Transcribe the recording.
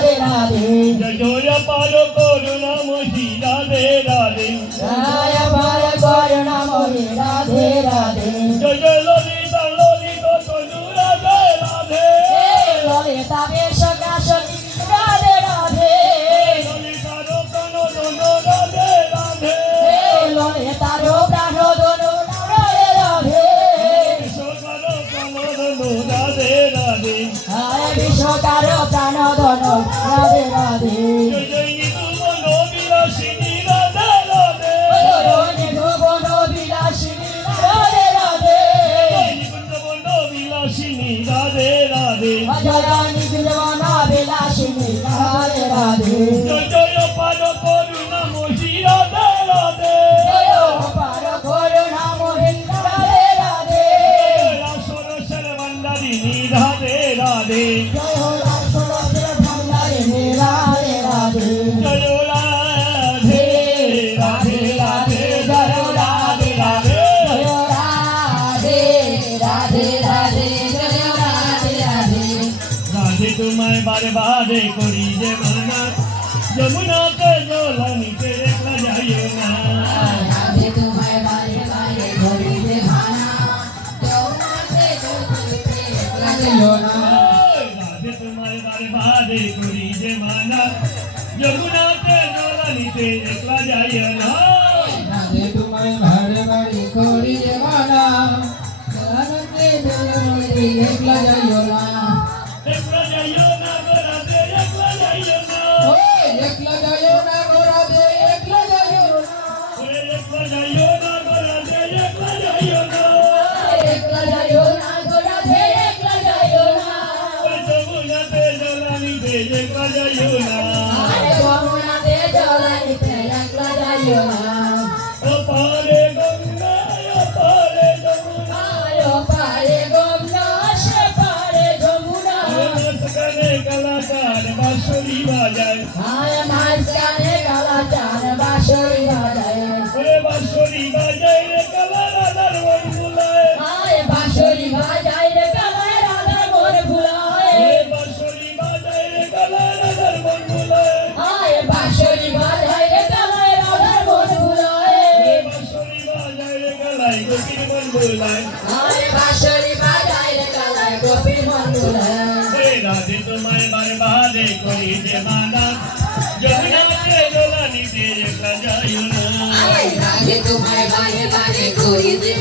রাধে রাধে জয় পার করুণাময়ী রাধে রাধে। জয় রাধে রাধে। জয় ললিতা ললিত তনু রাধে রাধে। ললিতা বেশকা সখী রাধে রাধে। ললিতার প্রাণ ধন রাধে রাধে। ললিতার প্রাণ ধনু রাধে রাধে। বিশ্বকার প্রাণ রাধে রাধে। হায় বিশ্বকার ধন রাধে রাধে। রাধে রাধে জয় জয় তোমায় বারে বারে করি যে মানা যমুনাতে জলানিতে একলা যাইও না রাধে তোমায় বারে বারে ধরি যে ভানা যৌনাতে জ্যোতিতে লাগিও না রাধে তোমায় বারে বারে করি যে মানা যমুনাতে জলানিতে একলা যাইও না। রাধে তোমায় বারে বাড়ি করি যে ভানা যৌনাতে একলা যাইও না। বাজায় আয় মাঝখানে কালা চার বাঁশরি বাজায়। ওরে বাঁশরি বাজায় রে কালা রাধার মন বুলায় আয় বাঁশরি বাজায় রে কালায় রাধার মন ভুলায়। ওরে বাঁশরি বাজায় রে কালা রাধার মন বুলায় আয় বাঁশরি বাজায় রে কালায় রাধার মন ভুলায়। ওরে বাঁশরি বাজায় রে কালায় গোপীর মন বুলায় আয় বাঁশরি বাজায় রে কালায় গোপীর মন ভুলায়। হে রাধে তোমায় বারবারে করি যে মানা যমুনাতে জলানিতে একলা যাইও না আয় রাধে তোমায় বারে বারে করি যে